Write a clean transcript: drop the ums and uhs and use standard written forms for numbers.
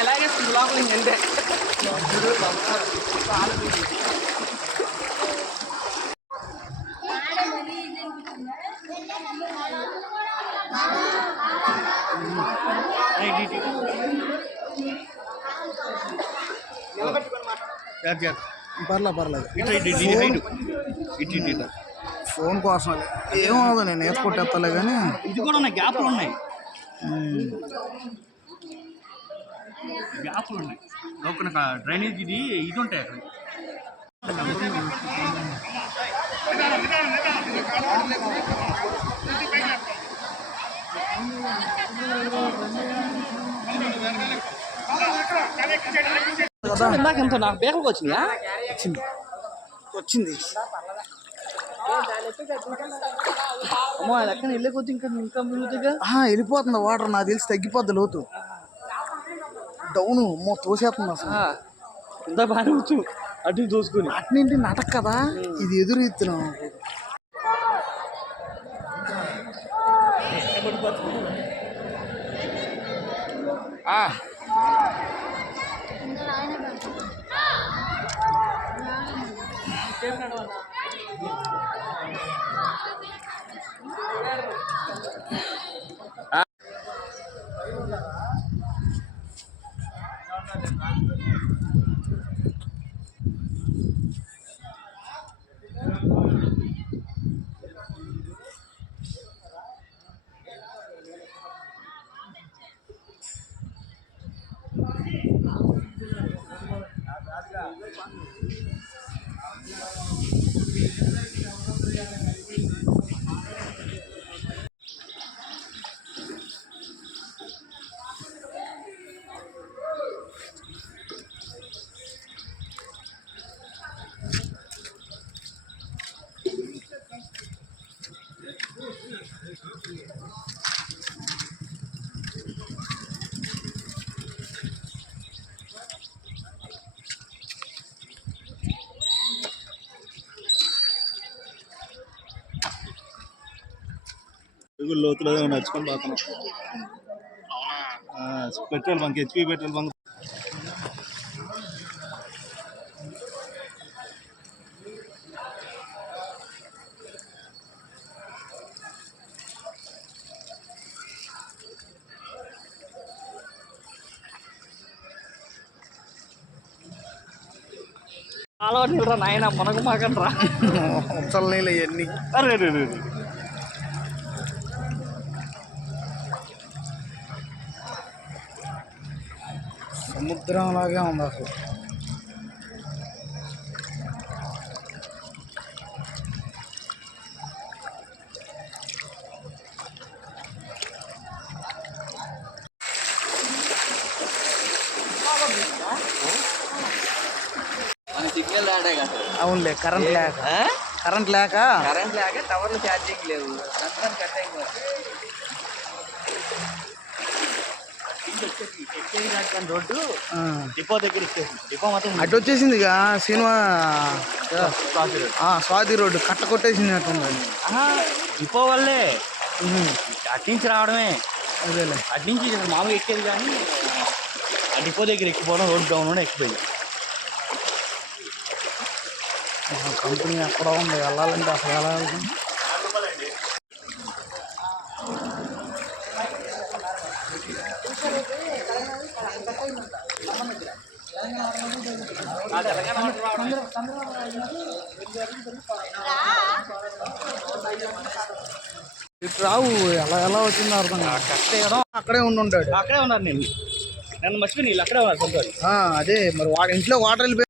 ఎలాగే లోపల అంటే పర్లేదు ఫోన్ కోసం ఏమవుతుంది నేను నేర్చుకుంటేస్తలే కానీ ఇది కూడా ఉన్నాయి గ్యాప్లు ఉన్నాయి లోపల డ్రైనేజ్ ఇది ఉంటాయి అక్కడ ఇందాక ఎంత నాకు బేకలకు వచ్చినాయా వచ్చింది అమ్మో ఎక్కడ వెళ్ళే కొద్ది ఇంకా ఇంకా మిగులుతుందిగా వెళ్ళిపోతుంది వాటర్ నాకు తెలిసి తగ్గిపోద్ది లోతు డౌను తోసేస్తుంది అసలు ఇంత బాగానే వచ్చు అటు దోసుకుని అట్నింటి నటక కదా ఇది ఎదురు ఇస్తున్నాం లోతులో నడుచుకొని పోతున్నాం petrol bunk HP petrol bunk చాలా నీళ్ళరా నాయన మనకు మాకండ్రా ముసలి నీళ్ళు ఇవన్నీ అరే సముద్రం లాగే ఉంది అసలు అవునులే కరెంట్ లేక టవర్లు ఛార్జింగ్ లేవు కట్ అయిపోతుంది రోడ్డు డిపో దగ్గర డిపో మాత్రం అటు వచ్చేసింది ఇక సినిమా స్వాతి రోడ్డు కట్ట కొట్టేసింది అట్టుంది డిపో వల్లే అట్నుంచి రావడమే అదేలే అట్నుంచి మామూలుగా ఎక్కేది కానీ ఆ డిపో దగ్గర ఎక్కిపోవడం రోడ్ డౌన్ కూడా ఎక్కిపోయింది కంపెనీ ఎక్కడ ఉంది వెళ్ళాలంటే అసలు ఎలా వెళ్తాం ఇటు రావు ఎలా వచ్చిందో అర్థం అక్కడే ఉండుంటాడు అక్కడే ఉన్నారు నేను నన్ను మర్చిపోయి నీళ్ళు అక్కడే ఉన్నారు అదే మరి ఇంట్లో వాటర్ వెళ్ళిపోయి